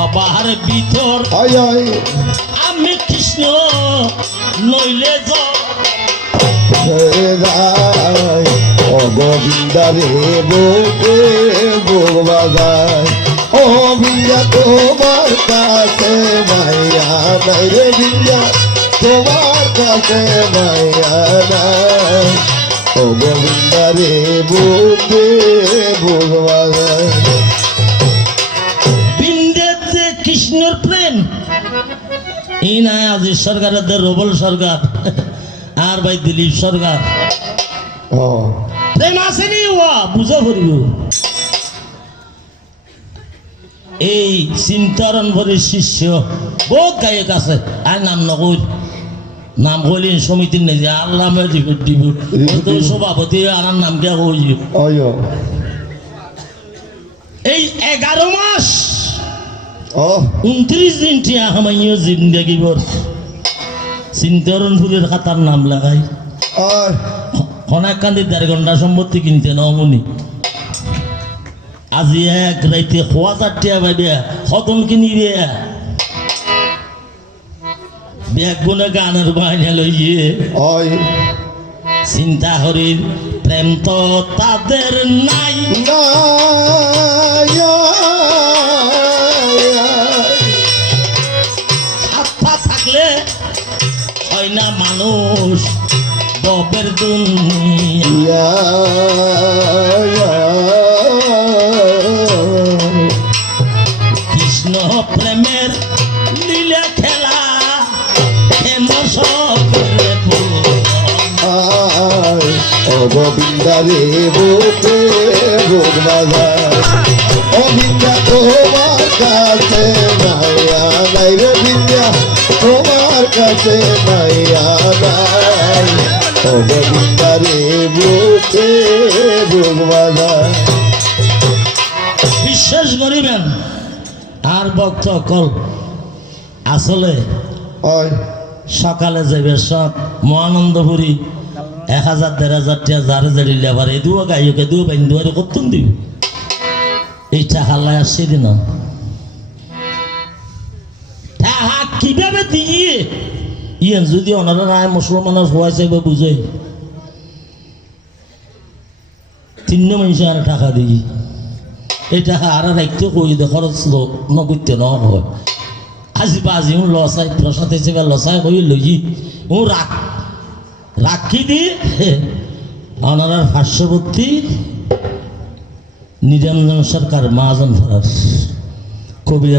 বাবার ভিতর আমি কৃষ্ণ নইলে গোবিন্দারে বুকে বুক বাজায় ও বিন্দা তোমার কাছে মাইয়া নাই রে বিন্দা তোমার কাছে মাইয়া নাই ও গোবিন্দারে বুকে বুক বাজায় বিন্দেতে কৃষ্ণর প্রেম ই না আজি সরকারের রবল সরকার আর ভাই দিলীপ সরকার প্রেম আসেনি ওয়া বুঝা পড়িব এই চিন্তারণ ভরির শিষ্য বহুত গায়ক আছে আর নাম নকই নাম কইলেন সমিতির নেই আল্লাহ দিব দিব সভাপতি আর নাম কে কই এই 11 মাস 29 দিন টিয়া হামাইও জিন্দেগি ভর চিন্তারণ ফুলের খাতার নাম লাগাই অনেক কান্দি 1.5 ঘন্টা সম্পত্তি কিনতে নমনি আজি এক রাইতে 1000 টাকা পাইবে খতম কিনি রে ব্যাগ গুনে গানের বায়না লইয়ে চিন্তা হরির প্রেম তো তাদের নাই আত্মা থাকলে হয় না মানুষ ববের দুনিয়া কৃষ্ণ প্রেমের লীলা খেলা গোবিন্দারে বুকে বুক বাজায় ও বিন্দা তোমার কাছে মাইয়া নাই রে বিন্দা তোমার কাছে মাইয়া নাই ও গোবিন্দারে বুকে বুক বাজায় বিশ্বাস করিবেন আর ভক্ত কল আসলে সকালে যাবে সব মহানন্দপুরী 1000-1500 টাকা যারে জারি লেবার এদিও গাইকে দিও বাইন্দু আর কতন দিব এইটা হাল্লায় আসছে দিন তাহা কিভাবে দিয়ে ইয়েন যদি ওনারা রায় মুসলমানের হওয়া চাইবে বুঝে 3 মানুষ আর টাকা দিই এই টাকা আর রাখতে কই দে খরচ নগরতে ন হয় আজি বাজি লসাই প্রসাদ হিসেবে লসাই হয়ে লই ও রাখি দি ওনার পার্শ্ববর্তী নিরঞ্জন সরকার মহাজন কবি